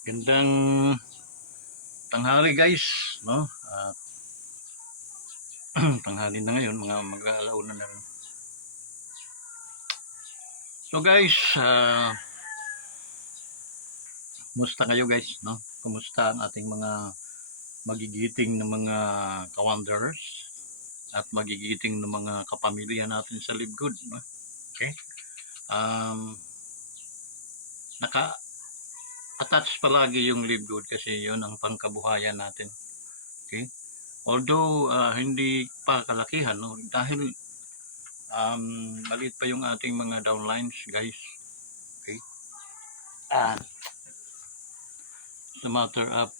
Gandang tanghali guys, no? Tanghali na ngayon, mga mag-aalauna na rin. So guys, kumusta kayo guys, no? Kumusta ang ating mga magigiting na mga ka-wanderers at magigiting na mga kapamilya natin sa Live Good, no? Okay? Um, Naka-attach palagi yung Live Good kasi yun ang pangkabuhayan natin. Okay? Although hindi pa kalakihan, no? Dahil maliit pa yung ating mga downlines guys. Okay? Sa matter of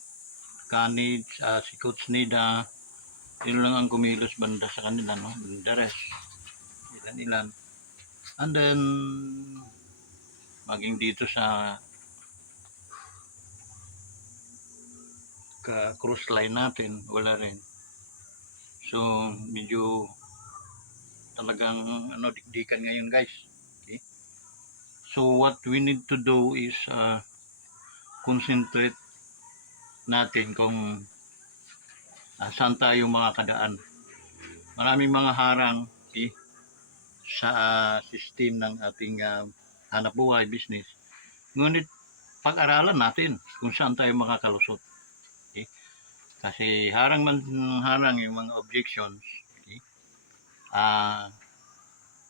Kanij, si Coach Nida, yun lang ang kumilos banda sa kanila, no? The rest, ilan-ilan. And then, maging dito sa cruise line natin, wala rin. So, medyo talagang dikdikan ngayon guys. Okay? So, what we need to do is concentrate natin kung saan tayo makakadaan. Maraming mga harang, okay, sa system ng ating hanap buhay, business. Ngunit pag-aralan natin kung saan tayo makakalusot. Okay? Kasi harang man harang yung mga objections. Okay?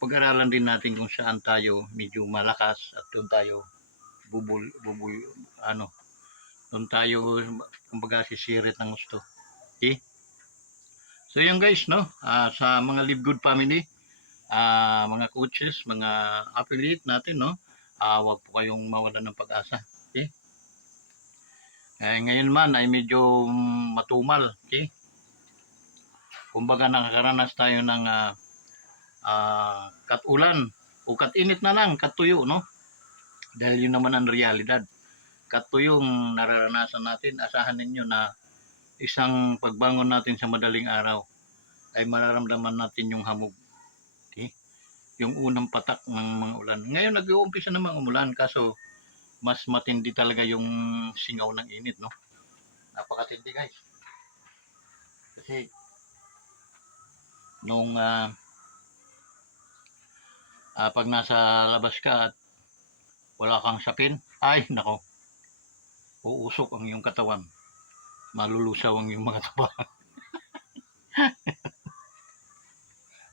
Pag-aralan din natin kung saan tayo medyo malakas at doon tayo doon tayo kumbaga sisirit ng gusto. Okay? So yun guys, no? Sa mga Live Good family, mga coaches, mga affiliate natin, no? Huwag po kayong mawalan ng pag-asa. Okay? Ngayon man ay medyo matumal. Okay? Kumbaga nakakaranas tayo ng kat-ulan o kat-init na lang, kat-tuyo, no? Dahil yun naman ang realidad. Kat-tuyo yung nararanasan natin. Asahan ninyo na isang pagbangon natin sa madaling araw ay mararamdaman natin yung hamog. Okay? Yung unang patak ng mga ulan. Ngayon nag-uumpisa namang umulan kaso mas matindi talaga yung singaw ng init, no? Napakatindi guys. Kasi nung pag nasa labas ka at wala kang sapin, ay nako, uusok ang iyong katawan. Malulusaw ang iyong mga taba.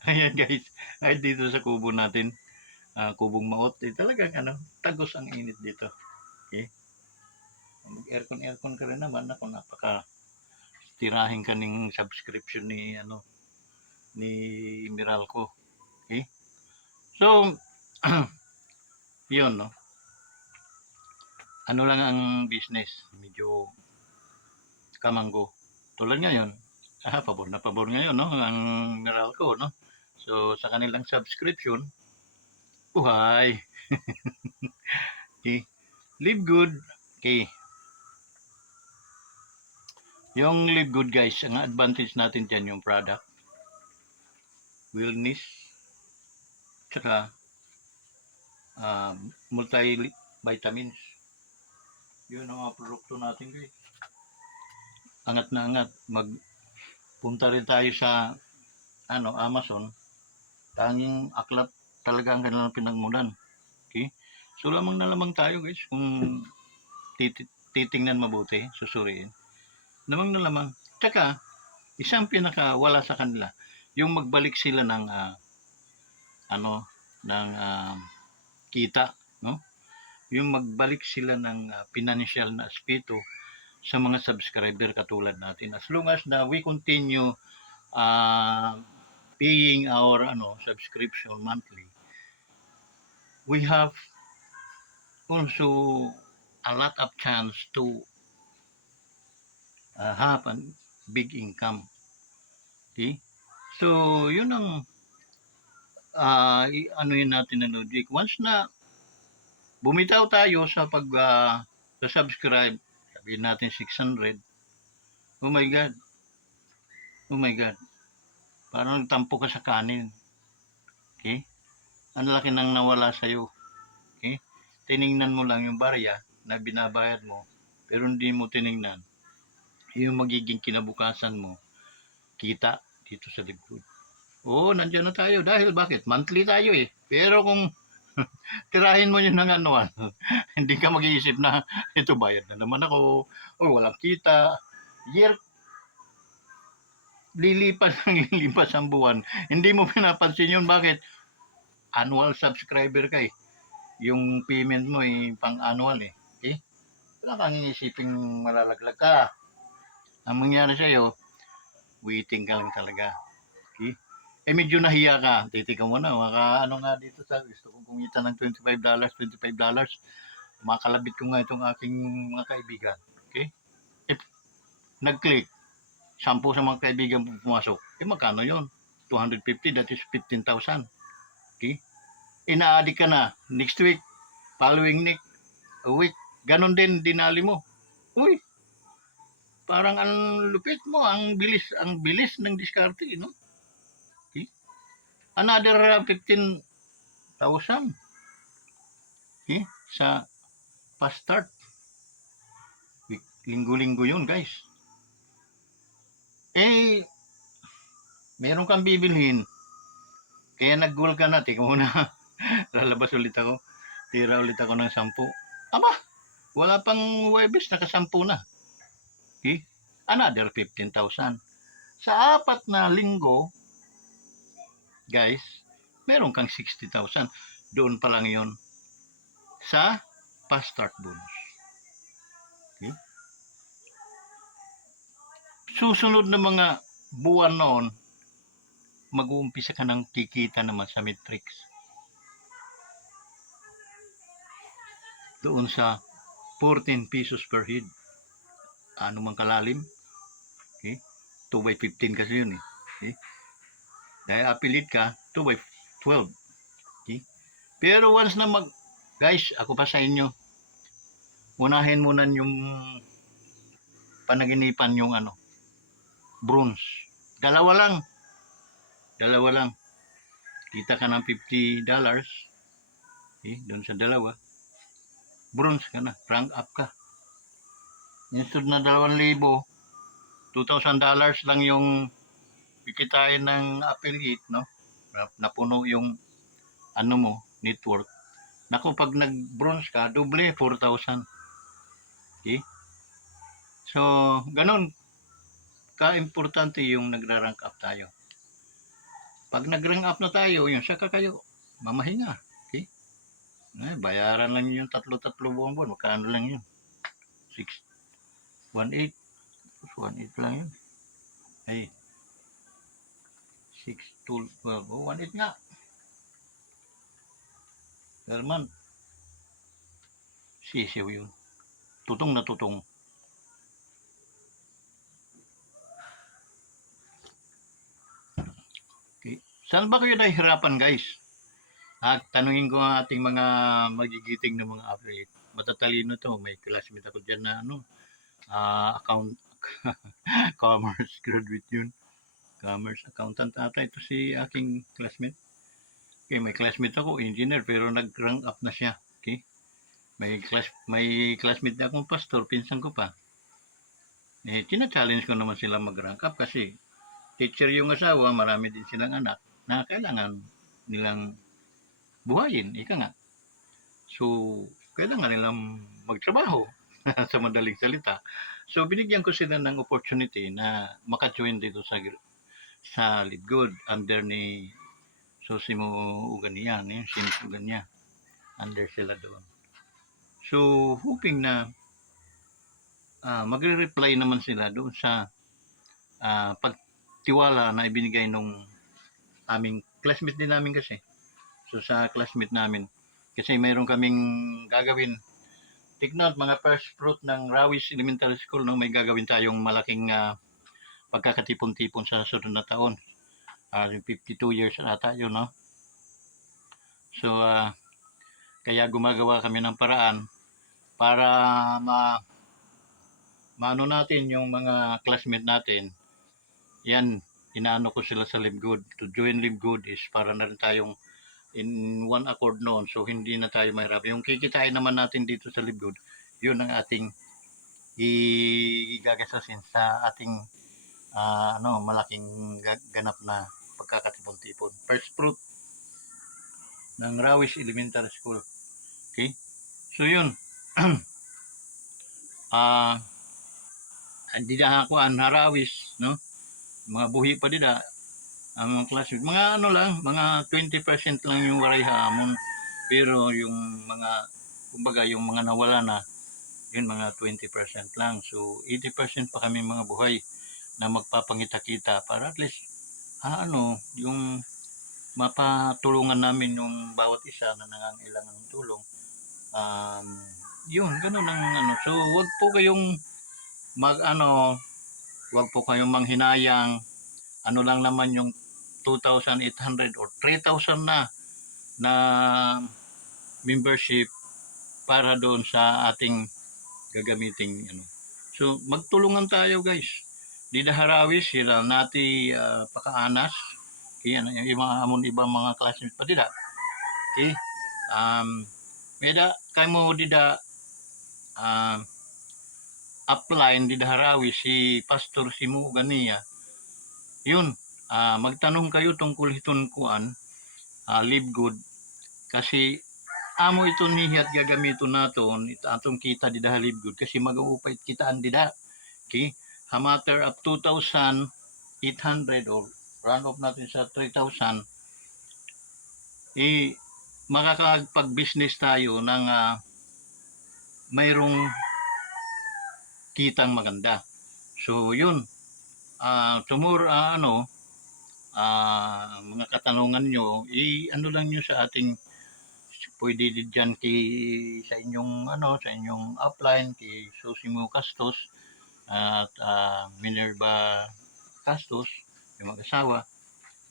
Ayan guys, ay dito sa kubo natin, kubong maot, talagang tagos ang init dito. Okay? Mag-aircon ka rin naman, ako napaka tirahin ka ng subscription ni Meralco. Okay? So, yun, no? Ano lang ang business, medyo kamanggo. Tulad ngayon, pabor ngayon, no? Ang Meralco, no? So, sa kanilang subscription, buhay. Okay? Live good. Okay. Yung Live Good guys, ang advantage natin dyan yung product, wellness, tsaka multivitamins. Yun ang mga produkto natin guys. Angat na angat. Magpunta rin tayo sa Amazon. Tanging aklap talaga ang kanilang pinagmulan. Okay? So lamang na lamang tayo guys kung titingnan mabuti, susuriin. Lamang na lamang. Tsaka, isang pinakawala sa kanila, yung magbalik sila ng kita, no? Yung magbalik sila ng financial na aspeto sa mga subscriber katulad natin. As long as na we continue paying our subscription monthly, we have also a lot of chance to have a big income. Okay? So, yun ang yun natin na logic. Once na bumitaw tayo sa sa subscribe, sabihin natin 600, oh my God, oh my God, parang tampo ka sa kanin. Okay? Ang laki nang nawala sa'yo. Okay? Tiningnan mo lang yung barya na binabayad mo. pero hindi mo tiningnan yung magiging kinabukasan mo, kita dito sa Libgood. Oo, nandiyan na tayo. Dahil bakit? Monthly tayo eh. Pero kung tirahin mo yun ng anuan, hindi ka mag-iisip na ito bayad na naman ako, o walang kita. Year, lilipas ang lilipas ang buwan. Hindi mo pinapansin yun. Bakit? Annual subscriber ka eh. Yung payment mo eh, pang-annual eh. Okay? Wala kang iisiping malalaglag ka. Ang mangyari sa'yo, waiting ka lang talaga. Okay? Eh medyo nahiya ka. Titika mo na. Ano nga dito sa gusto kong kumita ng $25, $25. Makalabit ko nga itong aking mga kaibigan. Okay? If nag-click, 10 sa mga kaibigan pumasok, eh magkano yon? 250, that is 15,000. Okay? Ina-addict ka na. Next week, following week, ganon din dinali mo. Uy, parang ang lupit mo, ang bilis ng diskarte, no? Okay? Another 15,000. Okay? Sa fast start. Linggo-linggo yun, guys. Eh, meron kang bibilhin. Kaya nag-goal ka na. Tingnan mo na. Lalabas ulit ako. Tira ulit ako ng 10. Aba, wala pang Huwebes, naka-10 na. Okay? Another 15,000. Sa 4 na linggo, guys, meron kang 60,000. Doon pa lang yon sa fast start bonus. Okay? Susunod na mga buwan noon, mag-uumpisa ka ng kikita naman sa Matrix. Doon sa 14 pesos per head. Ano man kalalim. Okay? 2 by 15 kasi yun eh. Okay? Dahil affiliate ka, 2 by 12. Okay? Pero once na guys, ako pa sa inyo, unahin muna yung panaginipan yung bronze. Dalawa lang. Kita ka ng $50. Okay? Doon sa dalawa. Bronze ka na. Rank up ka. Instead na 2,000, $2,000 lang yung kikitain ng affiliate, no? Napuno yung network. Naku, pag nag-bronze ka, doble, 4,000. Okay? So, ganun ka-importante yung nagra-rank up tayo. Pag nag-rank up na tayo, yun, saka kayo mamahinga. Okay? Bayaran lang yung tatlo buwan. Magkano lang yun? 1.8. 1.8 lang yun. Ay, 6, 12. Oh, 1.8 nga. Per month. Sisiw yun. Tutong na tutong. Okay. Saan ba kayo nahihirapan, guys? At tanungin ko ang ating mga magigiting na mga affiliate. Matatalino to. May classmate ako dyan na account commerce graduate yun. Commerce accountant ata ito si aking classmate. Okay, may classmate ako, engineer, pero nag-rank up na siya. Okay? May classmate na akong pastor, pinsan ko pa. Eh, tina-challenge ko naman sila mag-rank up kasi teacher yung asawa, marami din silang anak na kailangan nilang buhayin, ika nga. So, kailangan nilang magtrabaho sa madaling salita. So, binigyan ko sila ng opportunity na maka-join dito sa Libgood under ni Sosimo Ugania, yung Sims Ugania. Under sila doon. So, hoping na magre-reply naman sila doon sa pagtiwala na ibinigay nung aming classmate din namin kasi. So, sa classmate namin, kasi mayroon kaming gagawin. Take note, mga first fruit ng Rawis Elementary School, no, may gagawin tayong malaking pagkakatipon-tipon sa sunod na taon. 52 years na tayo, no? So, kaya gumagawa kami ng paraan para maano natin yung mga classmate natin. Yan, inaano ko sila sa Libgood. To join Libgood is para na rin tayong in one accord noon. So, hindi na tayo mahirap. Yung kikitain naman natin dito sa Libgood, yun ang ating igagasasin sa ating malaking ganap na pagkakatipon-tipon. First fruit ng Rawis Elementary School. Okay? So yun. Hindi na ako ang Rawis, no? Mga buhi pa dida ang mga classmates. Mga lang, mga 20% lang yung waray hamon. Pero yung mga, kumbaga yung mga nawala na, yun mga 20% lang. So 80% pa kami mga buhay na magpapangita-kita para at least yung mapatulungan namin yung bawat isa na nangangailangan ng tulong. Yun, ganun ang So wag po kayong wag po kayong manghinayang. Ano lang naman yung 2,800 or 3,000 na membership para doon sa ating gagamiting So magtulungan tayo guys. Di daharawis sila nati pakaanas. Kaya yung mga amon ibang mga classmates pa dida. Okay? Meda kay mo dida upline di daharawi si Pastor Simu ganiya. Yun, magtanong kayo tungkol hiton kuan, live good kasi amo ito nihat gagamiton naton atong kita di daha live good kasi mag-uupay kitaan dida. Okay? A matter of 2,800 or round off natin sa 3,000 makakapag-business tayo ng mayroong kitang maganda. So yun, mga katanungan nyo, lang nyo sa ating pwede dyan sa inyong upline, kay Susimo Castos at Minerva Castos, yung mag-asawa.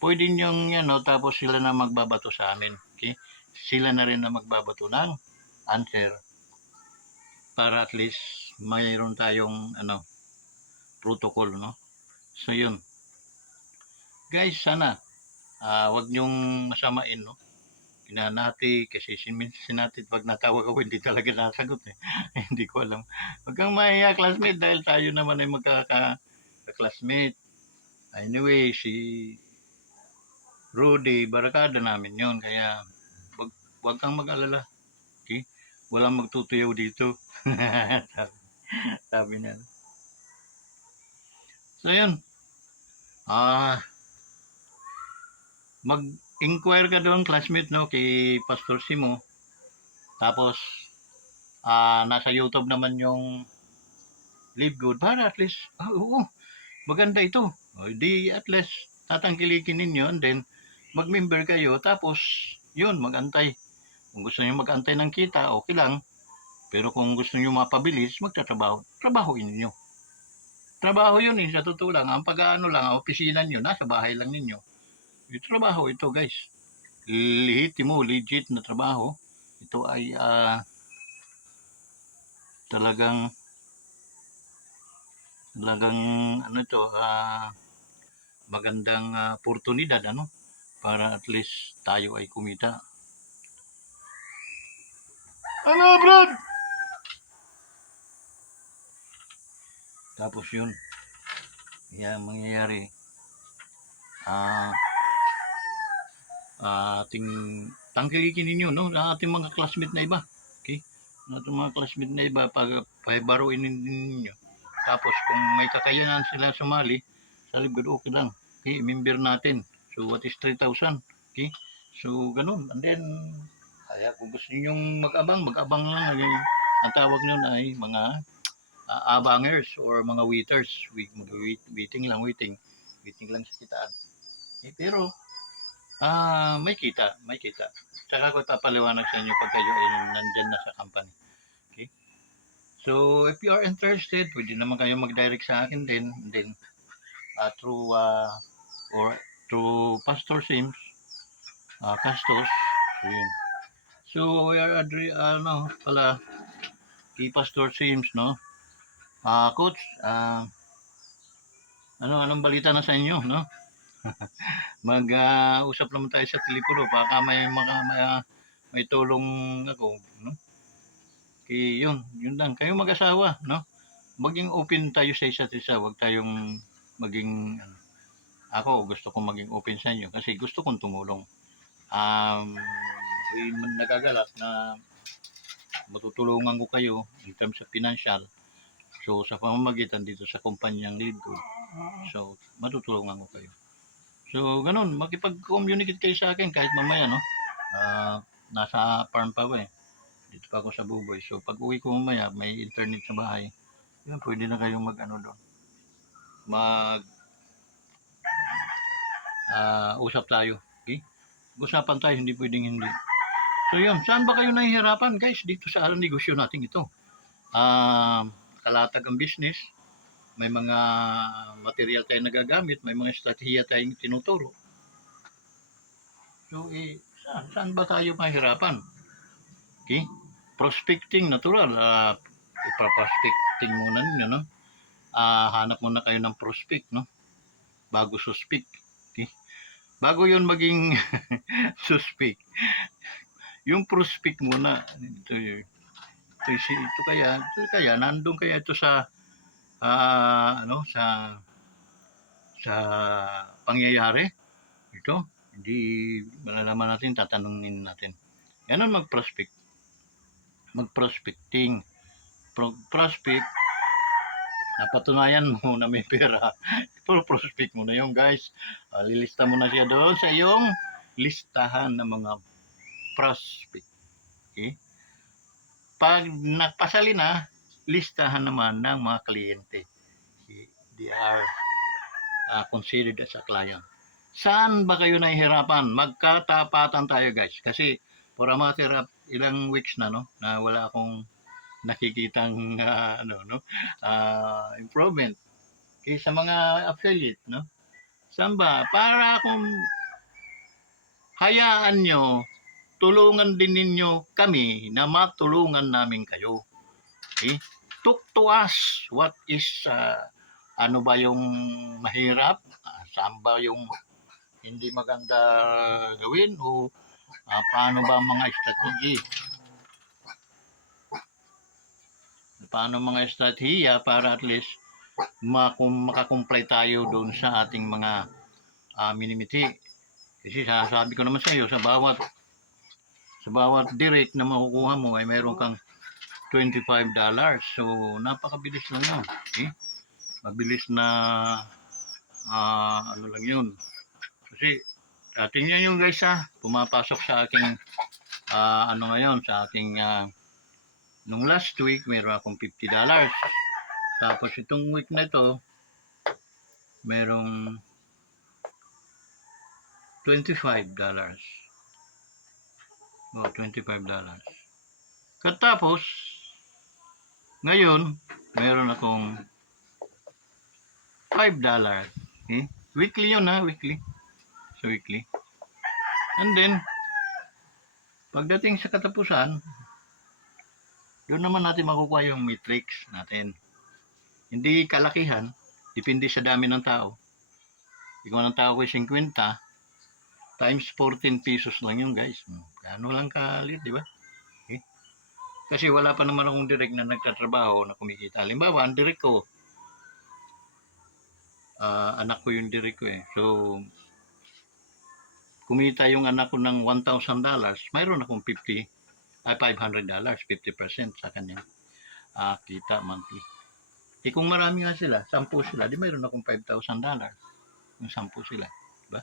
Pwede nyong tapos sila na magbabato sa amin. Okay? Sila na rin na magbabato ng answer para at least mayroon tayong protocol, no? So yun. Guys, sana wag nyong masamain, no? Kinanati kasi sinati pag natawag ako hindi talaga nasagot eh. Hindi ko alam. Wag kang mahiya classmate dahil tayo naman ay magka-classmate. Anyway, si Rudy, barakada namin yon kaya wag kang mag-alala. Okay? Walang magtutuyaw dito. sabi na. So yun. Mag-inquire ka doon classmate no kay Pastor Simo. Tapos nasa YouTube naman yung Live Good para at least oo, maganda ito. O, di at least tatangkilikin ninyo and then mag-member kayo tapos yun magantay. Kung gusto niyo magantay ng kita, okay lang. Pero kung gusto niyo mapabilis, trabahoin niyo. Trabaho yun sa totoo lang. Ang pag-ano lang, ang opisina niyo, nasa bahay lang ninyo. Yung trabaho ito guys. Legit na trabaho. Ito ay talagang magandang oportunidad para at least tayo ay kumita. Brad? Tapos yun. Yan mangyayari. Ating tangkilikin ninyo no ating mga classmate na iba. Okay? Ating mga classmate na iba pabaruin ninyo. Tapos kung may kakayanan sila sumali sa Live Good, okay lang. Okay, member natin. So what is 3,000? Okay? So ganun. And then kung gusto niyo mag-abang lang. Ang tawag nun ay mga abangers or mga waiters. Waiting lang sa kitaan. Okay, pero may kita. Tsaka ko papaliwanag sa inyo pag kayo ay nandyan na sa company. Okay? So, if you are interested, pwede naman kayo mag-direct sa akin din. Then, through Pastor Sims, Castos. So, yun. So, we are kay Pastor Sims, no? Coach, anong balita na sa inyo, no? Mag-usap naman tayo sa telepono baka may tulong ako no? Yun lang kayo mag-asawa no maging open tayo sa isa't isa, wag tayong maging ako gusto kong maging open sa inyo kasi gusto kong tumulong. Ako'y nagagalak na matutulungan ko kayo in terms of financial. So, sa pamamagitan dito sa kumpanyang Lead Good. So, matutulungan ko kayo. So, ganun, makipag-communicate kayo sa akin kahit mamaya, no? Nasa farm pa ba eh. Dito pa ako sa Buboy. So, pag uwi ko mamaya, may internet sa bahay. Yan, pwede na kayong mag-ano doon. Usap tayo. Okay? Usapan tayo, hindi pwedeng hindi. So, yun. Saan ba kayo nahihirapan, guys? Dito sa negosyo natin ito. Kalatag ang business, may mga material tayong nagagamit, may mga estratehiya tayong tinuturo. So, saan ba tayo mahirapan? Okay? Prospecting, natural. Ipa-prospecting muna ninyo, no? Hanap muna kayo ng prospect, no? Bago suspect. Okay? Bago yun maging suspect. Yung prospect muna. Ito kaya, nandun kaya ito sa sa pangyayari ito, hindi malalaman natin, tatanungin natin. Ganun mag-prospecting. Prospect, napatunayan mo na may pera. Prospect mo na yung guys. Lilista mo na siya doon sa iyong listahan ng mga prospect. Okay? Pag nagpasali na, listahan naman ng mga kliyente. They are considered as a client. Saan ba kayo nahihirapan? Magkatapatan tayo guys. Kasi for a matter of ilang weeks na, no, na wala akong nakikitang improvement. Okay, sa mga affiliate, no? Saan ba? Para kung hayaan nyo, tulungan din ninyo kami na matulungan namin kayo. Okay? Talk to us. What is ano ba yung mahirap? Saan ba yung hindi maganda gawin? O paano ba mga strategy? Paano mga estratehiya para at least makakumply tayo doon sa ating mga minimiti. Kasi sasabi ko naman sa iyo, sa bawat direct na makukuha mo ay meron kang $25. So, napakabilis lang yun. Okay? Mabilis na ano lang yun. Kasi, tingnan nyo guys pumapasok sa aking ano ngayon, sa aking nung last week, meron akong $50. Tapos itong week na ito, merong $25. Oh, $25. Katapos, ngayon, meron akong $5. Okay? Weekly yun weekly. So, weekly. And then, pagdating sa katapusan, doon naman natin makukuha yung matrix natin. Hindi kalakihan, depende sa dami ng tao. Ikaw ng tao ko 50, times 14 pesos lang yun guys. Ano lang kalit, di ba? Okay. Kasi wala pa naman akong direct na nagtatrabaho na kumikita. Halimbawa, ang direct ko, anak ko yung direct ko eh. So, kumita yung anak ko ng $1,000, mayroon akong $500, 50% sa kanya. Kita monthly. Kung marami nga sila, 10 sila, di mayroon akong $5,000. Yung 10 sila. Diba?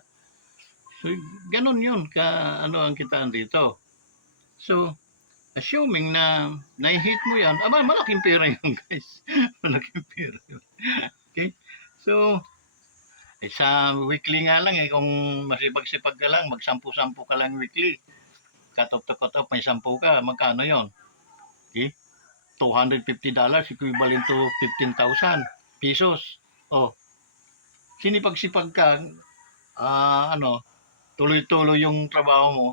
So, ganun yun ano ang kitaan dito. So, assuming na na-hit mo yan, malaking pera yun guys. Malaking pera yun. Okay? So, sa weekly nga lang kung masipag-sipag ka lang, mag-10 ka lang weekly. Cut-off to cut-off, may 10 ka, magkano yon? Okay? $250 equivalent to 15,000 pesos. Oh, sinipag-sipag ka, tuloy-tuloy yung trabaho mo.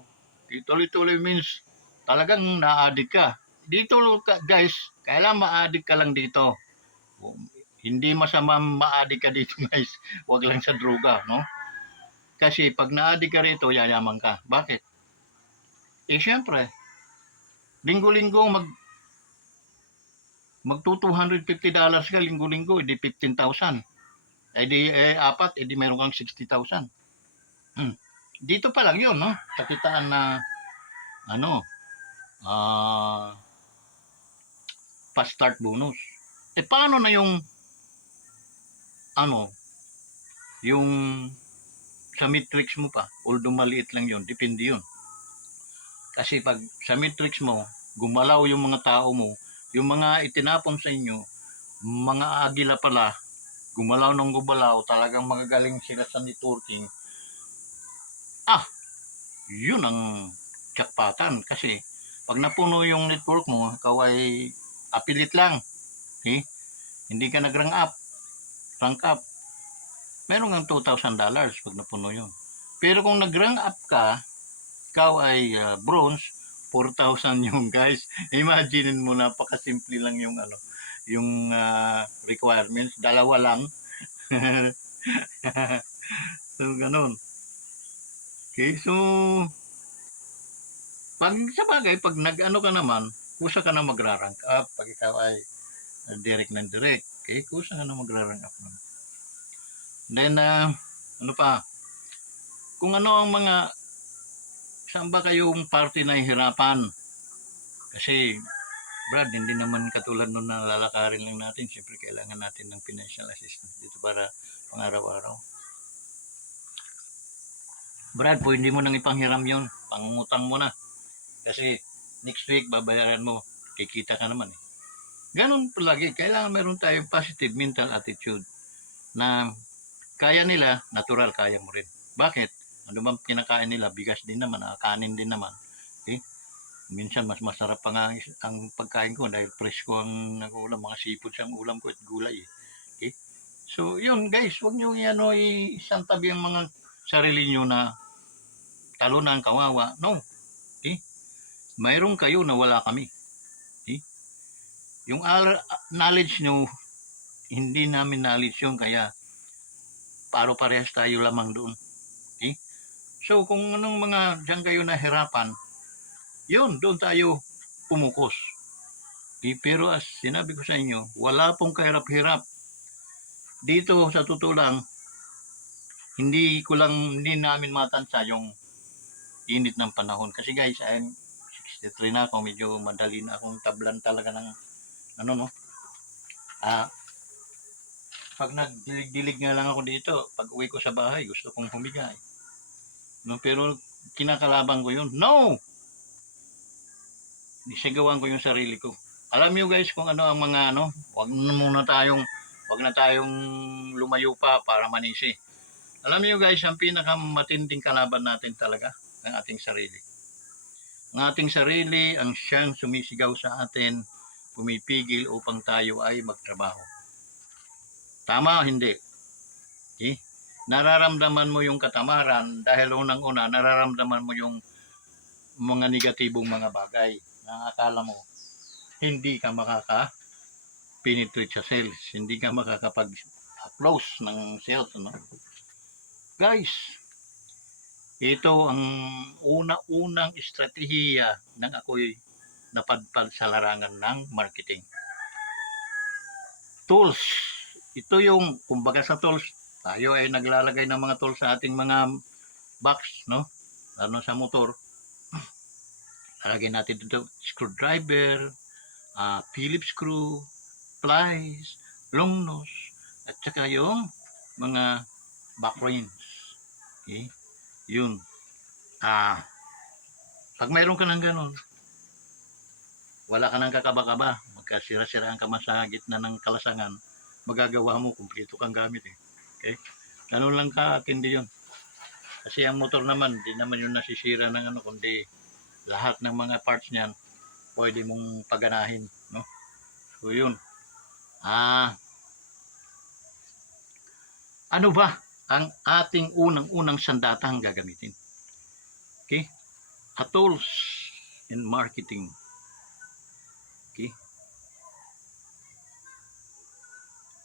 Tuloy-tuloy means talagang na-addict ka. Dito guys, kailangan ma-addict ka lang dito. Hindi masama ma-addict ka dito guys. Huwag lang sa droga, no? Kasi pag na-addict ka rito, yayaman ka. Bakit? Siyempre, linggo-linggo Magto $250 ka linggo-linggo, edi 15,000. Edi apat, edi meron kang 60,000. Dito pa lang 'yun, no? Kakitaan na ano, ah fast start bonus. Paano na yung ano, yung sa matrix mo pa? Although maliit lang 'yun, depende 'yun. Kasi pag sa matrix mo, gumalaw yung mga tao mo, yung mga itinapon sa inyo, mga agila pala, gumalaw ng gumalaw, talagang magagaling sila sa networking. Yun ang jackpotan. Kasi pag napuno yung network mo, ikaw ay apilit lang. Okay? Hindi ka rank up, meron kang $2,000 pag napuno yun. Pero kung nag-rank up ka, ikaw ay bronze, 4,000 yung guys. Imagine mo, napakasimple lang yung yung requirements, dalawa lang. So ganun. Okay, so pag sa bagay, pag nag-ano ka naman, kusa ka na magra-rank up. Pag ikaw ay direct ng direct, okay, kusa ka na magra-rank up naman. Then, ano pa, kung ano ang mga, saan ba kayong party na hirapan? Kasi, Brad, hindi naman katulad nung nalalakarin lang natin. Siyempre, kailangan natin ng financial assistance dito para pang araw-araw. Brad, pwede mo nang ipanghiram yun. Pangungutang mo na. Kasi, next week, babayaran mo. Kikita ka naman eh. Ganon palagi. Kailangan meron tayong positive mental attitude na kaya nila, natural, kaya mo rin. Bakit? Ano bang kinakain nila? Bigas din naman, kanin din naman. Okay? Minsan mas masarap pa nga ang pagkain ko dahil presko ang nagulam, mga seafood sa ulam ko at gulay. Okay? So, yun guys, huwag nyo isang tabi ang mga sarili nyo na talunan, kawawa. No. Okay? Mayroon kayo na wala kami. Okay? Yung knowledge nyo, hindi namin knowledge yun, kaya paro-parehas tayo lamang doon. Okay? So, kung anong mga dyan kayo nahirapan, yun, doon tayo pumukos. Okay? Pero as sinabi ko sa inyo, wala pong kahirap-hirap. Dito, sa totoo lang, hindi namin matansa yung init ng panahon. Kasi guys, I'm 63 na ako, medyo madali na akong tablan talaga ng ano no. Pag nagdilig-dilig nga lang ako dito, pag uwi ko sa bahay, gusto kong humiga. No, pero kinakalaban ko yun. No! Nisigawan ko yung sarili ko. Alam niyo guys kung ano ang mga wag na tayong lumayo pa para manisi. Alam niyo guys, ang pinakamatinding kalaban natin talaga ng ating sarili. Ang ating sarili ang siyang sumisigaw sa atin, pumipigil upang tayo ay magtrabaho. Tama o hindi? Okay? Nararamdaman mo yung katamaran dahil unang-una nararamdaman mo yung mga negatibong mga bagay na akala mo hindi ka makaka-penetrate sa cells, hindi ka makakapag-close ng cells. No? Guys, ito ang una-unang estratehiya ng ako'y napadpad sa larangan ng marketing. Tools. Ito yung, kumbaga sa tools, tayo ay naglalagay ng mga tools sa ating mga box, no? Ano sa motor. Lalagay natin dito screwdriver, Phillips screw, plies, long nose, at saka yung mga back rings. Okay? Yun. Pag mayroon ka ng ganun, wala ka nang kakaba-kaba, magkasira-siraan ka man sa gitna ng kalasangan, magagawa mo, kumpleto kang gamit eh. Okay? Ganun lang ka-tindi yun. Kasi ang motor naman, di naman yung nasisira ng kundi lahat ng mga parts niyan, pwede mong paganahin. No? So yun. Ano ba ang ating unang-unang sandatang gagamitin? Okay? Tools in marketing. Okay?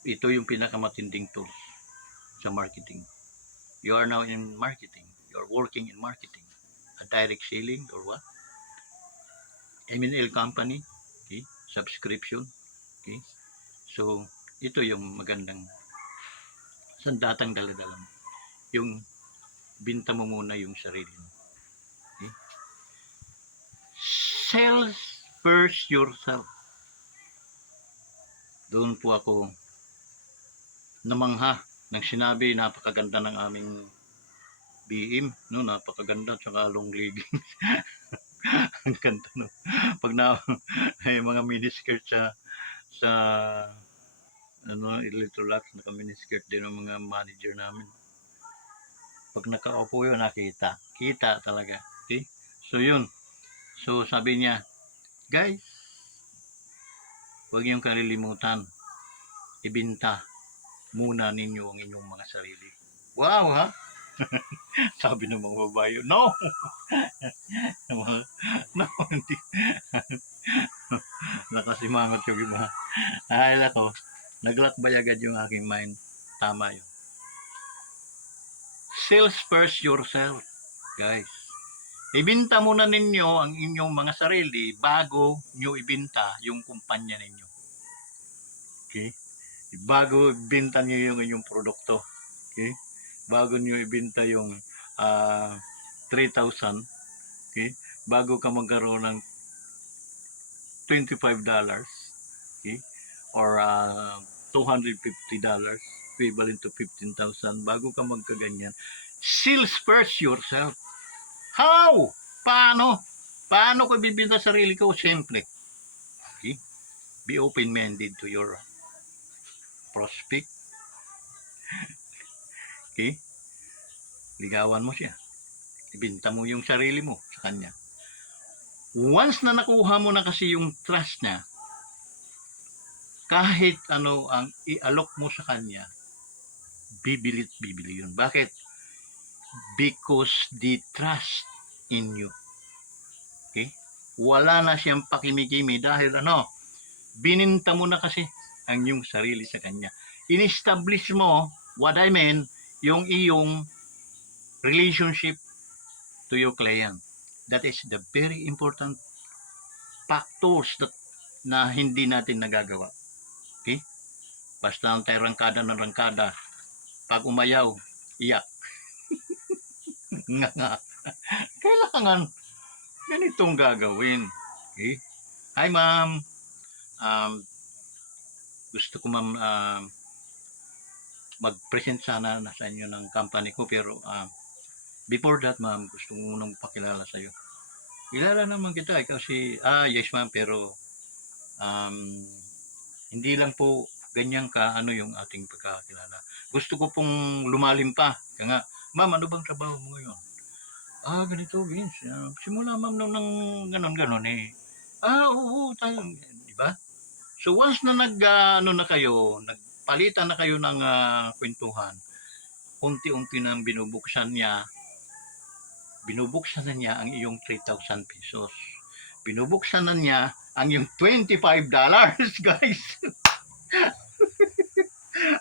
Ito yung pinakamatinding tools sa marketing. You are now in marketing. You are working in marketing. A direct selling or what? M&L company. Okay? Subscription. Okay? So, ito yung magandang sandatang dala-dala mo. Yung binta mo muna yung sarili mo. Okay? Sell first yourself. Doon po ako namangha ng sinabi, napakaganda ng aming BM, no? Napakaganda, tsaka long leggings. Ang ganda, no? Pag na, ay mga miniskirt sa ano, Electrolux, naka miniskirt din ng mga manager namin. Pag nakaupo yun, nakita. Kita talaga. Okay? So, yun. So, sabi niya, guys, huwag niyong kalilimutan, ibinta muna ninyo ang inyong mga sarili. Wow, ha? Sabi ng mga babae, no! No, hindi. Nakasimangot yung iba. Dahil ako, naglakbay agad yung aking mind. Tama yun. Sales first yourself, guys. Ibinta muna ninyo ang inyong mga sarili bago nyo ibinta yung kumpanya ninyo. Okay? Bago ibinta nyo yung inyong produkto. Okay? Bago nyo ibinta yung 3,000. Okay? Bago ka magkaroon ng $25. Okay? Or $250 equivalent to 15,000 bago ka magkaganyan. Sales first yourself. How? Paano? Paano ko bibenta sarili ko? Simple. Okay? Be open-minded to your prospect. Okay? Ligawan mo siya. Ibenta mo yung sarili mo sa kanya. Once na nakuha mo na kasi yung trust niya, kahit ano ang i-alok mo sa kanya, bibili yun. Bakit? Because they trust in you. Okay? Wala na siyang pakimikimi dahil ano, bininta mo na kasi ang iyong sarili sa kanya. In-establish mo, what I mean, yung iyong relationship to your client. That is the very important factors that na hindi natin nagagawa. Okay? Basta ang tayo rangkada ng rangkada. Pag umayaw, iyak. Kailangan ganitong gagawin. Okay? Hi ma'am. Gusto ko ma'am mag-present sana na sa inyo ng company ko pero before that ma'am, gusto ko munang pakilala sa iyo. Kilala naman kita kasi yes ma'am pero hindi lang po ganyan ka ano yung ating pagkakilala. Gusto ko pong lumalim pa. Kaya nga, ma'am, ano bang trabaho mo ngayon? Ganito, Vince. Simula ma'am nang ganon-ganon eh. Oo, tayo. Diba? So once na ano na kayo, nagpalitan na kayo ng kwentuhan, unti-unti nang binubuksan na niya ang iyong 3,000 pesos. Binubuksan na niya ang iyong $25, guys.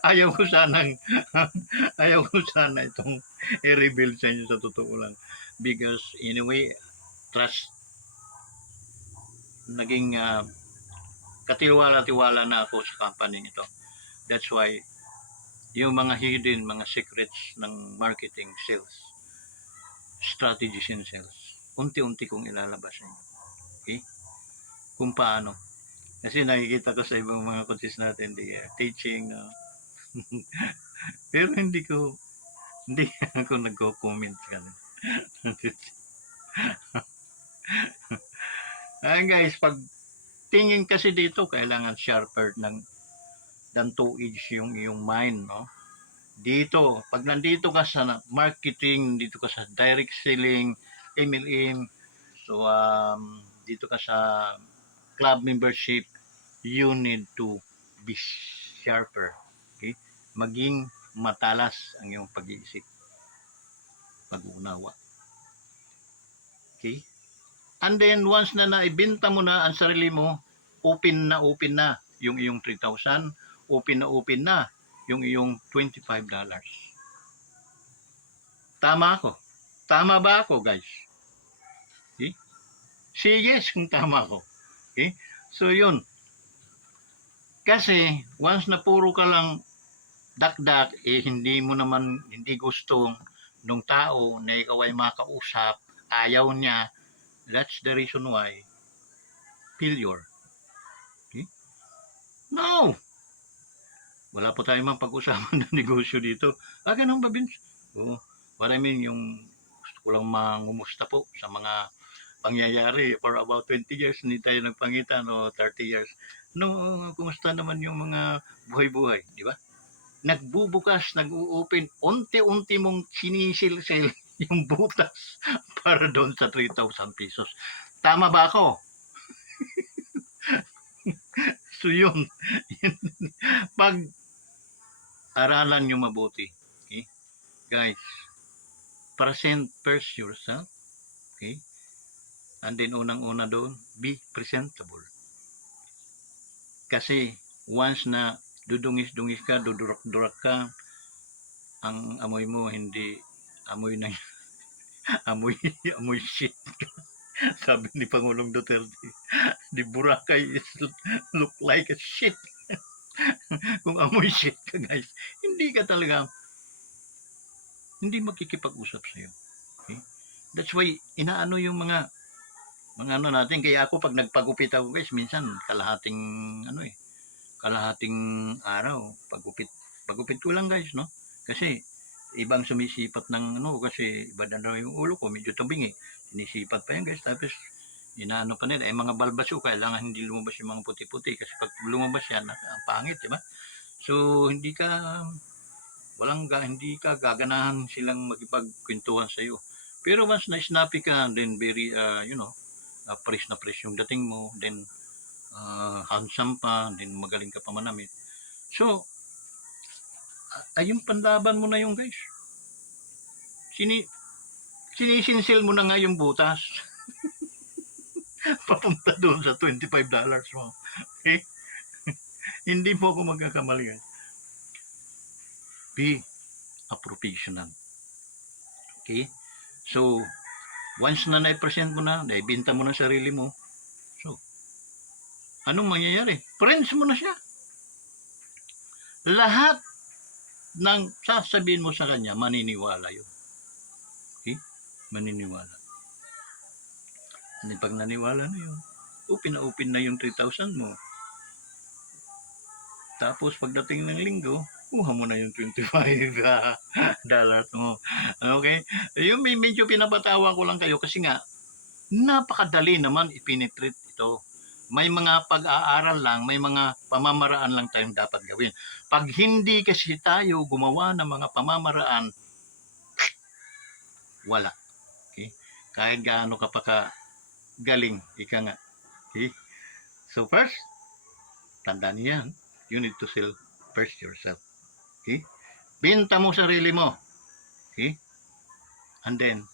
ayaw ko sana itong i-reveal sa inyo sa totoo lang. Because anyway, trust, naging katiwala-tiwala na ako sa company ito. That's why, yung mga hidden, mga secrets ng marketing, sales, strategies in sales, unti-unti kong ilalabas sa inyo. Okay? Kung paano. Kasi nakikita ko sa ibang mga coaches natin, they are teaching, pero hindi ako nagko-comment ka na. Ayan guys, pag tingin kasi dito, kailangan sharper than two-edge yung iyong mind, no? Dito, pag nandito ka sa marketing, dito ka sa direct selling, MLM, so dito ka sa club membership, you need to be sharper. Okay? Maging matalas ang iyong pag-iisip, pag-unawa. Okay? And then once na naibenta mo na ang sarili mo, open na yung iyong 3,000, open na yung iyong $25. Tama ako. Tama ba ako, guys? Okay? Say yes kung tama ako. Okay? So yun. Kasi once na puro ka lang dakdak, hindi gusto nung tao na ikaw ay makausap, ayaw niya, that's the reason why failure. Okay? No! Wala po tayong mapag-usapan ng negosyo dito. Ganun ba, Vince? Oo. What I mean, yung gusto ko lang mangumusta po sa mga pangyayari for about 20 years, hindi tayo nagpangitan o 30 years. No, kumusta naman yung mga buhay-buhay, di ba? Nagbubukas, nag-open, unti-unti mong sinisilsil yung butas para doon sa 3,000 pesos. Tama ba ako? So yun, pag aralan nyo mabuti, okay? Guys, present first yourself, okay? And then unang-una doon, be presentable. Kasi once na dudungis-dungis ka, dudurak-durak ka, ang amoy mo hindi amoy na amoy amoy shit. Sabi ni Pangulong Duterte, di Boracay is look like a shit. Kung amoy shit ka, guys, hindi ka talaga hindi makikipag-usap sa iyo. Okay? That's why inaano yung mga ano natin, kaya ako pag nagpagupit ako, guys, minsan kalahating kalahating araw pagupit ko lang, guys, no? Kasi ibang sumisipat ng kasi iba na yung ulo ko, medyo tabing eh. Sinisipat pa yan, guys, tapos inaano pa nila, mga balbaso, kailangan hindi lumabas yung mga puti-puti kasi pag lumabas yan, ang pangit, di ba? So hindi ka gaganahan silang magipagkwentuhan sa iyo. Pero once na snappy ka, then very fresh na fresh yung dating mo, then handsome pa, then magaling ka pa manamit. So ayun, panlaban mo na yung, guys. Sini sinisinsil mo na nga yung butas papunta doon sa $25 mo. Okay? Hindi mo ako magkakamali, guys. Be a professional. Okay? So, once na na-present mo na, naibinta mo na sarili mo, so, anong mangyayari? Friends mo na siya. Lahat ng sasabihin mo sa kanya, maniniwala yun. Okay? Maniniwala. Hindi pag naniwala na yun, open na yung 3,000 mo. Tapos pagdating ng linggo, kuha mo na yung $25 mo. Okay? Yung medyo pinapatawa ko lang kayo kasi nga, napakadali naman ipinetrate ito. May mga pag-aaral lang, may mga pamamaraan lang tayong dapat gawin. Pag hindi kasi tayo gumawa ng mga pamamaraan, wala. Okay? Kahit gaano ka pa galing, ika nga. Okay? So first, tandaan niyan, you need to sell first yourself. Okay? Binta mo sarili mo. Okay? And then,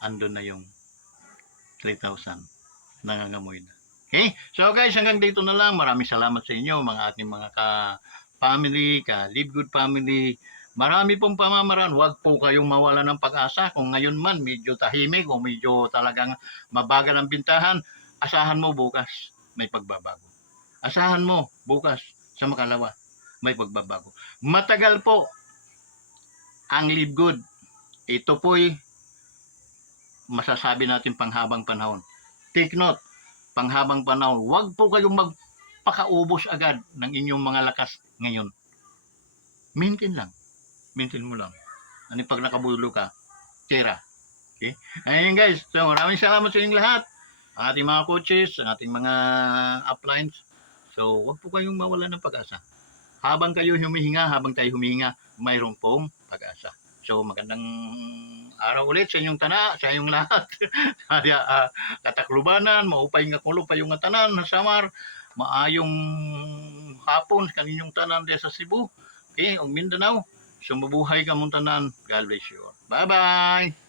andun na yung 3,000. Nangangamoy na. Okay? So guys, hanggang dito na lang. Maraming salamat sa inyo, mga ating mga ka-family, ka-Live Good family. Marami pong pamamaraan. Huwag po kayong mawala ng pag-asa. Kung ngayon man medyo tahimik o medyo talagang mabagal ang bintahan, asahan mo bukas may pagbabago. Asahan mo bukas sa makalawa may pagbabago. Matagal po ang Live Good. Ito po'y masasabi natin panghabang panahon. Take note, panghabang panahon. Huwag po kayong magpakaubos agad ng inyong mga lakas ngayon. Maintain lang. Maintain mo lang. Ano pag nakabulo ka? Tira. Okay? Ayun, guys. So maraming salamat sa inyong lahat. Ang ating mga coaches, ang ating mga uplines. So huwag po kayong mawala ng pag-asa. Habang kayo humihinga, habang tayo humihinga, mayroon pong pag-asa. So magandang araw ulit sa inyong sa inyong lahat. Kataklubanan, maupay nga kulo pa yung tanan na Samar, maayong hapon sa kaninyong tanan sa Cebu. Okay, o Mindanao. So mabuhay ka mong tanan. God bless you. Bye-bye!